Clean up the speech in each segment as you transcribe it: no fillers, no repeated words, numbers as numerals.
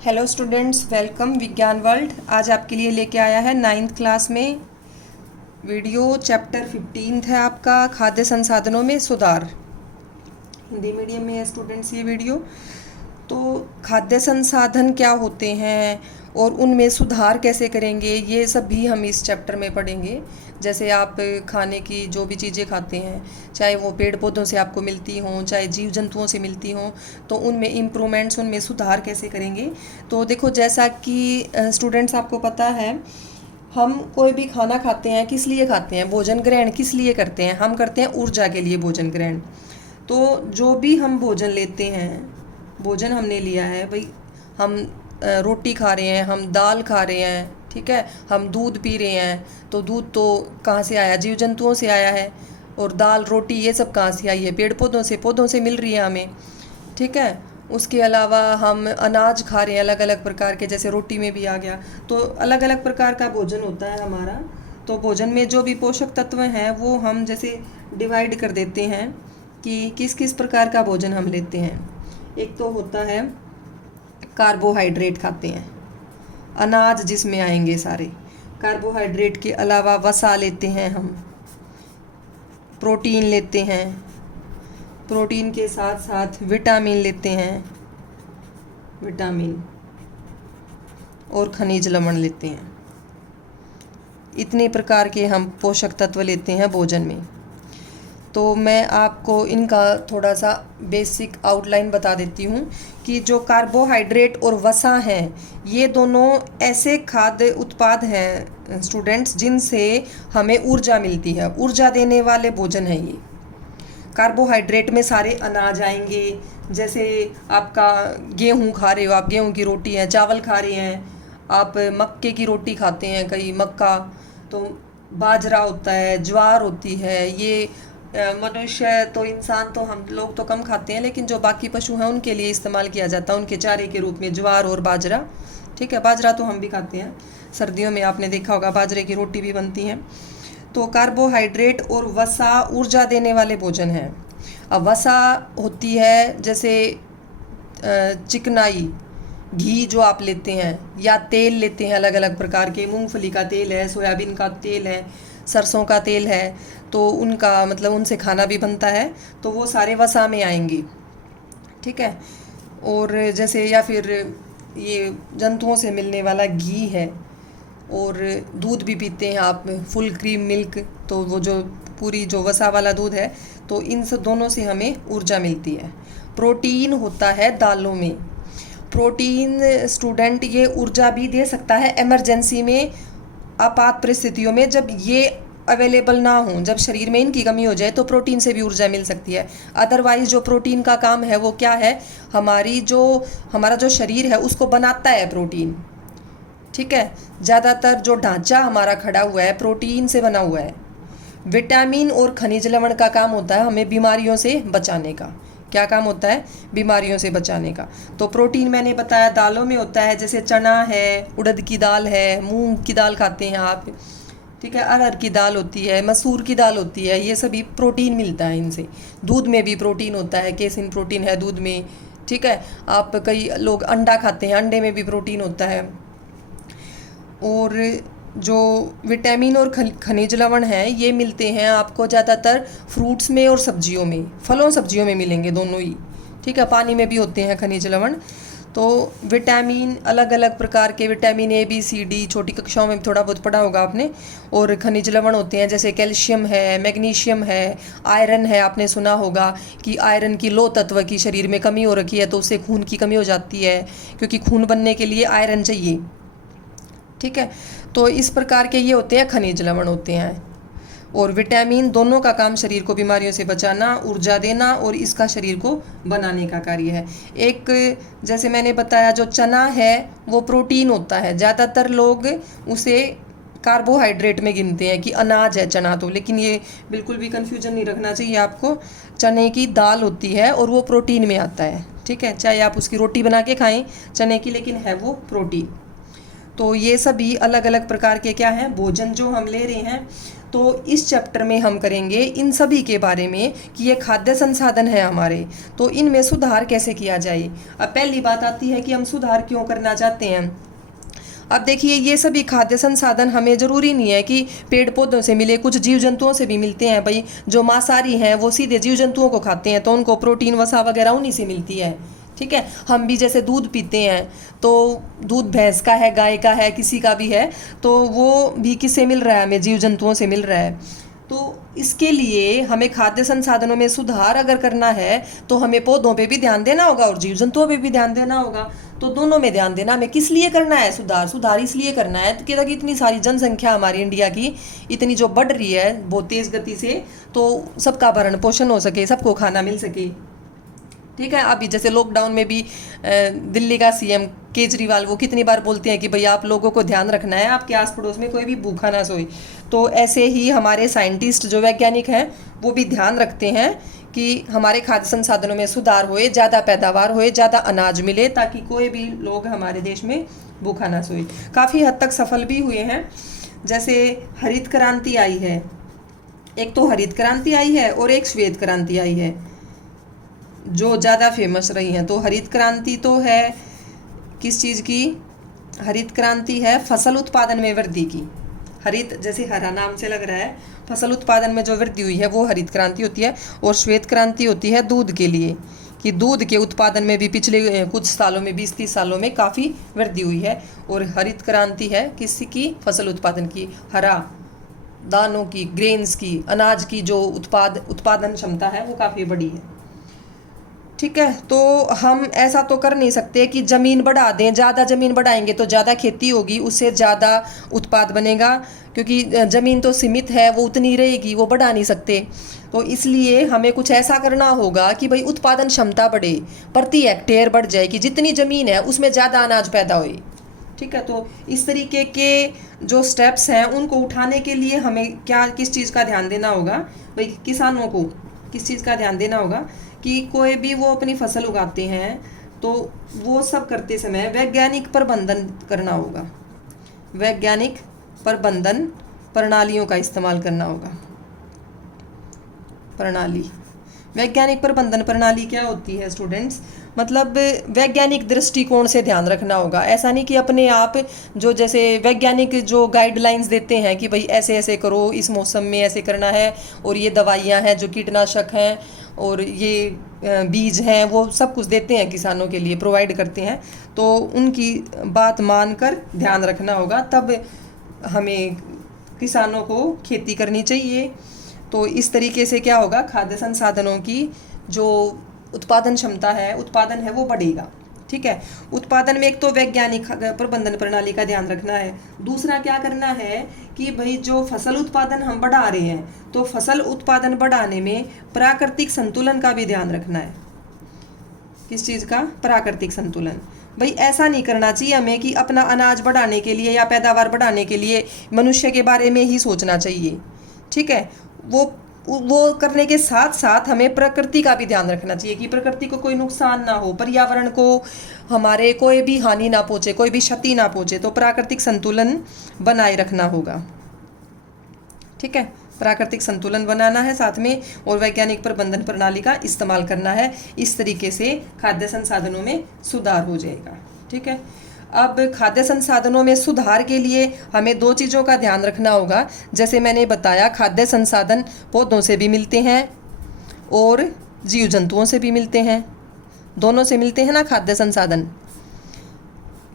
Hello students, welcome विज्ञान world. आज आपके लिए लेके आया है 9th क्लास में वीडियो। चैप्टर 15 है आपका, खाद्य संसाधनों में सुधार। हिंदी मीडियम में है स्टूडेंट्स ये वीडियो। तो खाद्य संसाधन क्या होते हैं और उनमें सुधार कैसे करेंगे, ये सब भी हम इस चैप्टर में पढ़ेंगे। जैसे आप खाने की जो भी चीज़ें खाते हैं, चाहे वो पेड़ पौधों से आपको मिलती हों, चाहे जीव जंतुओं से मिलती हों, तो उनमें इम्प्रूवमेंट्स, उनमें सुधार कैसे करेंगे। तो देखो, जैसा कि स्टूडेंट्स आपको पता है, हम कोई भी खाना खाते हैं किस लिए खाते हैं, भोजन ग्रहण किस लिए करते हैं, हम करते हैं ऊर्जा के लिए भोजन ग्रहण। तो जो भी हम भोजन लेते हैं, भोजन हमने लिया है भाई, हम रोटी खा रहे हैं, हम दाल खा रहे हैं, ठीक है, हम दूध पी रहे हैं, तो दूध तो कहाँ से आया, जीव जंतुओं से आया है। और दाल रोटी ये सब कहाँ से आई है, पेड़ पौधों से मिल रही है हमें, ठीक है। उसके अलावा हम अनाज खा रहे हैं अलग अलग प्रकार के, जैसे रोटी में भी आ गया। तो अलग अलग प्रकार का भोजन होता है हमारा। तो भोजन में जो भी पोषक तत्व हैं वो हम जैसे डिवाइड कर देते हैं कि किस किस प्रकार का भोजन हम लेते हैं। एक तो होता है कार्बोहाइड्रेट खाते हैं, अनाज जिसमें आएंगे सारे। कार्बोहाइड्रेट के अलावा वसा लेते हैं हम, प्रोटीन लेते हैं, प्रोटीन के साथ साथ विटामिन लेते हैं, विटामिन और खनिज लवण लेते हैं। इतने प्रकार के हम पोषक तत्व लेते हैं भोजन में। तो मैं आपको इनका थोड़ा सा बेसिक आउटलाइन बता देती हूँ कि जो कार्बोहाइड्रेट और वसा हैं, ये दोनों ऐसे खाद्य उत्पाद हैं स्टूडेंट्स जिनसे हमें ऊर्जा मिलती है, ऊर्जा देने वाले भोजन हैं ये। कार्बोहाइड्रेट में सारे अनाज आएंगे, जैसे आपका गेहूँ खा रहे हो, आप गेहूँ की रोटी है, चावल खा रहे हैं, आप मक्के की रोटी खाते हैं, कई मक्का, तो बाजरा होता है, ज्वार होती है। ये मनुष्य तो, इंसान तो, हम लोग तो कम खाते हैं, लेकिन जो बाकी पशु हैं उनके लिए इस्तेमाल किया जाता है, उनके चारे के रूप में ज्वार और बाजरा, ठीक है। बाजरा तो हम भी खाते हैं, सर्दियों में आपने देखा होगा बाजरे की रोटी भी बनती है। तो कार्बोहाइड्रेट और वसा ऊर्जा देने वाले भोजन हैं। अब वसा होती है जैसे चिकनाई, घी जो आप लेते हैं, या तेल लेते हैं अलग अलग प्रकार के, मूंगफली का तेल है, सोयाबीन का तेल है, सरसों का तेल है, तो उनका मतलब उनसे खाना भी बनता है, तो वो सारे वसा में आएंगे, ठीक है। और जैसे या फिर ये जंतुओं से मिलने वाला घी है, और दूध भी पीते हैं आप, फुल क्रीम मिल्क, तो वो जो पूरी जो वसा वाला दूध है, तो इन सब दोनों से हमें ऊर्जा मिलती है। प्रोटीन होता है दालों में। प्रोटीन स्टूडेंट ये ऊर्जा भी दे सकता है इमरजेंसी में, आपात परिस्थितियों में, जब ये अवेलेबल ना हो, जब शरीर में इनकी कमी हो जाए, तो प्रोटीन से भी ऊर्जा मिल सकती है। अदरवाइज जो प्रोटीन का काम है वो क्या है, हमारा जो शरीर है उसको बनाता है प्रोटीन, ठीक है। ज़्यादातर जो ढांचा हमारा खड़ा हुआ है प्रोटीन से बना हुआ है। विटामिन और खनिज लवण का काम होता है हमें बीमारियों से बचाने का। क्या काम होता है, बीमारियों से बचाने का। तो प्रोटीन मैंने बताया दालों में होता है, जैसे चना है, उड़द की दाल है, मूंग की दाल खाते हैं आप, ठीक है, अरहर की दाल होती है, मसूर की दाल होती है, ये सभी प्रोटीन मिलता है इनसे। दूध में भी प्रोटीन होता है, केसिन प्रोटीन है दूध में, ठीक है। आप कई लोग अंडा खाते हैं, अंडे में भी प्रोटीन होता है। और जो विटामिन और खनिज लवण हैं ये मिलते हैं आपको ज़्यादातर फ्रूट्स में और सब्जियों में, फलों सब्जियों में मिलेंगे दोनों ही, ठीक है। पानी में भी होते हैं खनिज लवण। तो विटामिन अलग अलग प्रकार के, vitamin A B C D छोटी कक्षाओं में थोड़ा बहुत पढ़ा होगा आपने। और खनिज लवण होते हैं जैसे कैल्शियम है, मैग्नीशियम है, आयरन है। आपने सुना होगा कि आयरन की लो तत्व की शरीर में कमी हो रखी है, तो उससे खून की कमी हो जाती है, क्योंकि खून बनने के लिए आयरन चाहिए, ठीक है। तो इस प्रकार के ये होते हैं खनिज लवण होते हैं। और विटामिन दोनों का काम शरीर को बीमारियों से बचाना, ऊर्जा देना, और इसका शरीर को बनाने का कार्य है। एक जैसे मैंने बताया जो चना है वो प्रोटीन होता है, ज़्यादातर लोग उसे कार्बोहाइड्रेट में गिनते हैं कि अनाज है चना, तो लेकिन ये बिल्कुल भी कन्फ्यूजन नहीं रखना चाहिए आपको। चने की दाल होती है और वो प्रोटीन में आता है, ठीक है। चाहे आप उसकी रोटी बना के खाएं चने की, लेकिन है वो प्रोटीन। तो ये सभी अलग अलग प्रकार के क्या हैं, भोजन जो हम ले रहे हैं। तो इस चैप्टर में हम करेंगे इन सभी के बारे में कि ये खाद्य संसाधन है हमारे, तो इनमें सुधार कैसे किया जाए। अब पहली बात आती है कि हम सुधार क्यों करना चाहते हैं। अब देखिए, ये सभी खाद्य संसाधन हमें ज़रूरी नहीं है कि पेड़ पौधों से मिले, कुछ जीव जंतुओं से भी मिलते हैं भाई। जो मांसाहारी हैं वो सीधे जीव जंतुओं को खाते हैं, तो उनको प्रोटीन वसा वगैरह उन्हीं से मिलती है। ठीक है, हम भी जैसे दूध पीते हैं, तो दूध भैंस का है, गाय का है, किसी का भी है, तो वो भी किससे मिल रहा है, हमें जीव जंतुओं से मिल रहा है। तो इसके लिए हमें खाद्य संसाधनों में सुधार अगर करना है तो हमें पौधों पे भी ध्यान देना होगा और जीव जंतुओं पे भी ध्यान देना होगा। तो दोनों में ध्यान देना। हमें किस लिए करना है सुधार इसलिए करना है कि इतनी सारी जनसंख्या हमारी इंडिया की इतनी जो बढ़ रही है बहुत तेज़ गति से, तो सबका भरण पोषण हो सके, सबको खाना मिल सके। ठीक है, अभी जैसे लॉकडाउन में भी दिल्ली का सीएम केजरीवाल वो कितनी बार बोलते हैं कि भाई आप लोगों को ध्यान रखना है, आपके आस पड़ोस में कोई भी भूखा ना सोए। तो ऐसे ही हमारे साइंटिस्ट जो वैज्ञानिक हैं वो भी ध्यान रखते हैं कि हमारे खाद्य संसाधनों में सुधार होए, ज़्यादा पैदावार होए, ज़्यादा अनाज मिले, ताकि कोई भी लोग हमारे देश में भूखा ना सोए। काफ़ी हद तक सफल भी हुए हैं। जैसे हरित क्रांति आई है, एक तो हरित क्रांति आई है और एक श्वेत क्रांति आई है जो ज़्यादा फेमस रही हैं। तो हरित क्रांति तो है किस चीज़ की, हरित क्रांति है फसल उत्पादन में वृद्धि की। हरित जैसे हरा नाम से लग रहा है, फसल उत्पादन में जो वृद्धि हुई है वो हरित क्रांति होती है। और श्वेत क्रांति होती है दूध के लिए, कि दूध के उत्पादन में भी पिछले कुछ सालों में 20-30 सालों में काफ़ी वृद्धि हुई है। और हरित क्रांति है किसी की, फसल उत्पादन की, हरा दानों की, ग्रेन्स की, अनाज की जो उत्पादन क्षमता है वो काफ़ी बड़ी है। ठीक है, तो हम ऐसा तो कर नहीं सकते कि ज़मीन बढ़ा दें, ज़्यादा ज़मीन बढ़ाएंगे तो ज़्यादा खेती होगी, उससे ज़्यादा उत्पाद बनेगा, क्योंकि ज़मीन तो सीमित है, वो उतनी रहेगी, वो बढ़ा नहीं सकते। तो इसलिए हमें कुछ ऐसा करना होगा कि भाई उत्पादन क्षमता बढ़े, प्रति हेक्टेयर बढ़ जाए, कि जितनी ज़मीन है उसमें ज़्यादा अनाज पैदा होए। ठीक है, तो इस तरीके के जो स्टेप्स हैं उनको उठाने के लिए हमें किस चीज़ का ध्यान देना होगा, भाई किसानों को किस चीज़ का ध्यान देना होगा कि कोई भी वो अपनी फसल उगाते हैं तो वो सब करते समय वैज्ञानिक प्रबंधन करना होगा, वैज्ञानिक प्रबंधन प्रणालियों का इस्तेमाल करना होगा। प्रणाली, वैज्ञानिक प्रबंधन प्रणाली क्या होती है स्टूडेंट्स, मतलब वैज्ञानिक दृष्टिकोण से ध्यान रखना होगा। ऐसा नहीं कि अपने आप जो जैसे वैज्ञानिक जो गाइडलाइंस देते हैं कि भाई ऐसे ऐसे करो, इस मौसम में ऐसे करना है, और ये दवाइयाँ हैं जो कीटनाशक हैं और ये बीज हैं, वो सब कुछ देते हैं किसानों के लिए, प्रोवाइड करते हैं। तो उनकी बात मानकर ध्यान रखना होगा, तब हमें किसानों को खेती करनी चाहिए। तो इस तरीके से क्या होगा, खाद्य संसाधनों की जो उत्पादन क्षमता है, उत्पादन है, वो बढ़ेगा। ठीक है, उत्पादन में एक तो वैज्ञानिक प्रबंधन प्रणाली का ध्यान रखना है। दूसरा क्या करना है कि भाई जो फसल उत्पादन हम बढ़ा रहे हैं, तो फसल उत्पादन बढ़ाने में प्राकृतिक संतुलन का भी ध्यान रखना है। किस चीज़ का, प्राकृतिक संतुलन। भाई ऐसा नहीं करना चाहिए हमें कि अपना अनाज बढ़ाने के लिए या पैदावार बढ़ाने के लिए मनुष्य के बारे में ही सोचना चाहिए। ठीक है, वो करने के साथ साथ हमें प्रकृति का भी ध्यान रखना चाहिए कि प्रकृति को कोई नुकसान ना हो, पर्यावरण को हमारे कोई भी हानि ना पहुँचे, कोई भी क्षति ना पहुँचे। तो प्राकृतिक संतुलन बनाए रखना होगा। ठीक है, प्राकृतिक संतुलन बनाना है साथ में, और वैज्ञानिक प्रबंधन प्रणाली का इस्तेमाल करना है। इस तरीके से खाद्य संसाधनों में सुधार हो जाएगा। ठीक है, अब खाद्य संसाधनों में सुधार के लिए हमें 2 चीज़ों का ध्यान रखना होगा। जैसे मैंने बताया, खाद्य संसाधन पौधों से भी मिलते हैं और जीव जंतुओं से भी मिलते हैं, दोनों से मिलते हैं ना खाद्य संसाधन।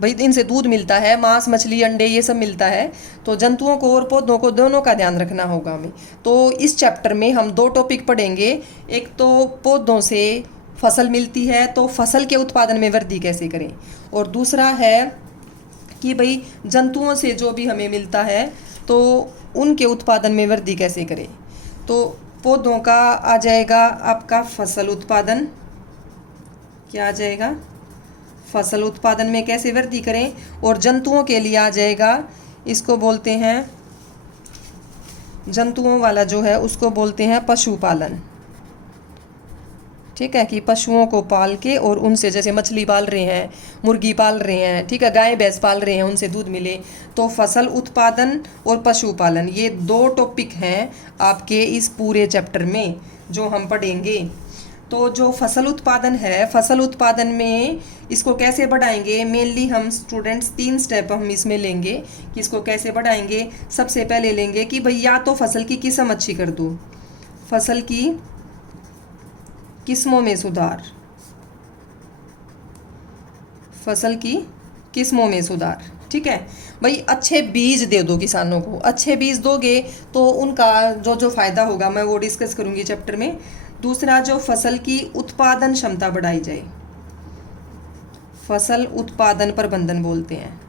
भाई इनसे दूध मिलता है, मांस, मछली, अंडे, ये सब मिलता है। तो जंतुओं को और पौधों को दोनों का ध्यान रखना होगा हमें। तो इस चैप्टर में हम 2 टॉपिक पढ़ेंगे। एक तो पौधों से फसल मिलती है तो फसल के उत्पादन में वृद्धि कैसे करें, और दूसरा है कि भाई जंतुओं से जो भी हमें मिलता है तो उनके उत्पादन में वृद्धि कैसे करें। तो पौधों का आ जाएगा आपका फसल उत्पादन, क्या आ जाएगा, फसल उत्पादन में कैसे वृद्धि करें। और जंतुओं के लिए आ जाएगा, इसको बोलते हैं, जंतुओं वाला जो है उसको बोलते हैं पशुपालन। ठीक है, कि पशुओं को पाल के और उनसे, जैसे मछली पाल रहे हैं, मुर्गी पाल रहे हैं, ठीक है, गाय भैंस पाल रहे हैं, उनसे दूध मिले। तो फसल उत्पादन और पशुपालन, ये 2 टॉपिक हैं आपके इस पूरे चैप्टर में जो हम पढ़ेंगे। तो जो फसल उत्पादन है, फसल उत्पादन में इसको कैसे बढ़ाएंगे, मेनली हम स्टूडेंट्स 3 स्टेप हम इसमें लेंगे कि इसको कैसे बढ़ाएंगे। सबसे पहले लेंगे कि भाई या तो फसल की किस्म अच्छी कर दो, फसल की किस्मों में सुधार, फसल की किस्मों में सुधार, ठीक है भाई। अच्छे बीज दे दो किसानों को, अच्छे बीज दोगे तो उनका जो जो फ़ायदा होगा मैं वो डिस्कस करूँगी चैप्टर में। दूसरा, जो फसल की उत्पादन क्षमता बढ़ाई जाए, फसल उत्पादन प्रबंधन बोलते हैं,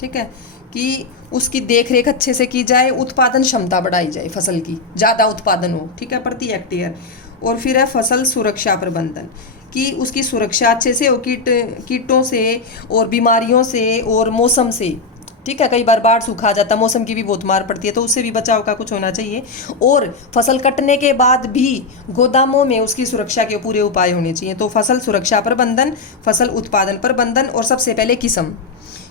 ठीक है, कि उसकी देख रेख अच्छे से की जाए, उत्पादन क्षमता बढ़ाई जाए, फसल की ज़्यादा उत्पादन हो, ठीक है, प्रति हेक्टेयर। और फिर है फसल सुरक्षा प्रबंधन, कि उसकी सुरक्षा अच्छे से हो, कीटों से और बीमारियों से और मौसम से, ठीक है। कई बार बाढ़ सूखा आ जाता है, मौसम की भी बहुत मार पड़ती है, तो उससे भी बचाव का कुछ होना चाहिए। और फसल कटने के बाद भी गोदामों में उसकी सुरक्षा के पूरे उपाय होने चाहिए। तो फसल सुरक्षा प्रबंधन, फसल उत्पादन प्रबंधन, और सबसे पहले किस्म,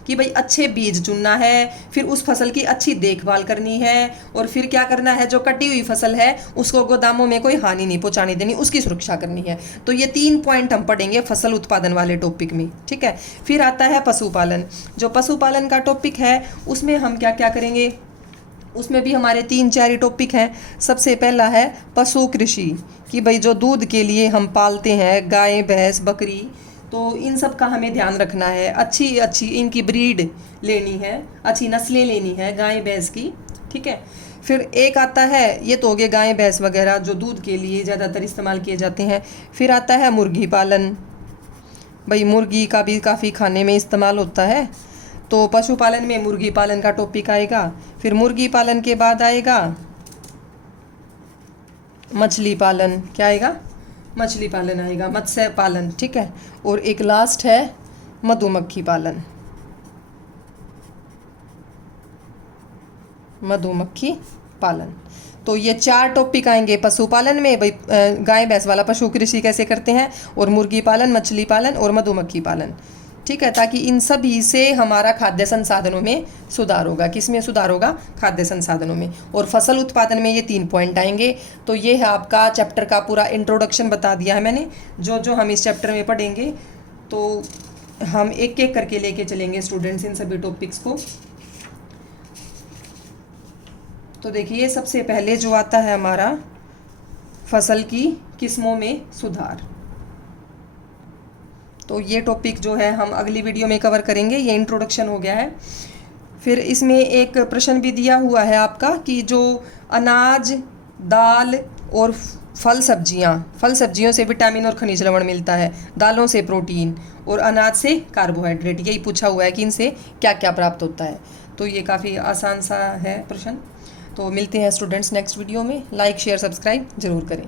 कि भाई अच्छे बीज चुनना है, फिर उस फसल की अच्छी देखभाल करनी है, और फिर क्या करना है, जो कटी हुई फसल है उसको गोदामों में कोई हानि नहीं पहुंचाने देनी, उसकी सुरक्षा करनी है। तो ये 3 पॉइंट हम पढ़ेंगे फसल उत्पादन वाले टॉपिक में, ठीक है। फिर आता है पशुपालन। जो पशुपालन का टॉपिक है उसमें हम क्या क्या करेंगे, उसमें भी हमारे 3-4 टॉपिक हैं। सबसे पहला है पशु कृषि, कि भाई जो दूध के लिए हम पालते हैं गाय भैंस बकरी, तो इन सब का हमें ध्यान रखना है, अच्छी अच्छी इनकी ब्रीड लेनी है, अच्छी नस्लें लेनी है गाय भैंस की, ठीक है। फिर एक आता है, ये तो हो गए गाय भैंस वगैरह जो दूध के लिए ज़्यादातर इस्तेमाल किए जाते हैं। फिर आता है मुर्गी पालन, भाई मुर्गी का भी काफ़ी खाने में इस्तेमाल होता है, तो पशुपालन में मुर्गी पालन का टॉपिक आएगा। फिर मुर्गी पालन के बाद आएगा मछली पालन, क्या आएगा, मछली पालन आएगा, मत्स्य पालन, ठीक है। और एक लास्ट है मधुमक्खी पालन, मधुमक्खी पालन। तो ये 4 टॉपिक आएंगे पशुपालन में, भाई गाय भैंस वाला पशु कृषि कैसे करते हैं, और मुर्गी पालन, मछली पालन और मधुमक्खी पालन, ठीक है। ताकि इन सभी से हमारा खाद्य संसाधनों में सुधार होगा। किस में सुधार होगा, खाद्य संसाधनों में। और फसल उत्पादन में ये 3 पॉइंट आएंगे। तो ये है आपका चैप्टर का पूरा इंट्रोडक्शन बता दिया है मैंने, जो जो हम इस चैप्टर में पढ़ेंगे। तो हम एक एक करके लेके चलेंगे स्टूडेंट्स इन सभी टॉपिक्स को। तो देखिए, सबसे पहले जो आता है हमारा फसल की किस्मों में सुधार, तो ये टॉपिक जो है हम अगली वीडियो में कवर करेंगे। ये इंट्रोडक्शन हो गया है। फिर इसमें एक प्रश्न भी दिया हुआ है आपका कि जो अनाज, दाल और फल सब्जियों से विटामिन और खनिज लवण मिलता है, दालों से प्रोटीन और अनाज से कार्बोहाइड्रेट, यही पूछा हुआ है कि इनसे क्या क्या प्राप्त होता है। तो ये काफ़ी आसान सा है प्रश्न। तो मिलते हैं स्टूडेंट्स नेक्स्ट वीडियो में। लाइक शेयर सब्सक्राइब जरूर करें।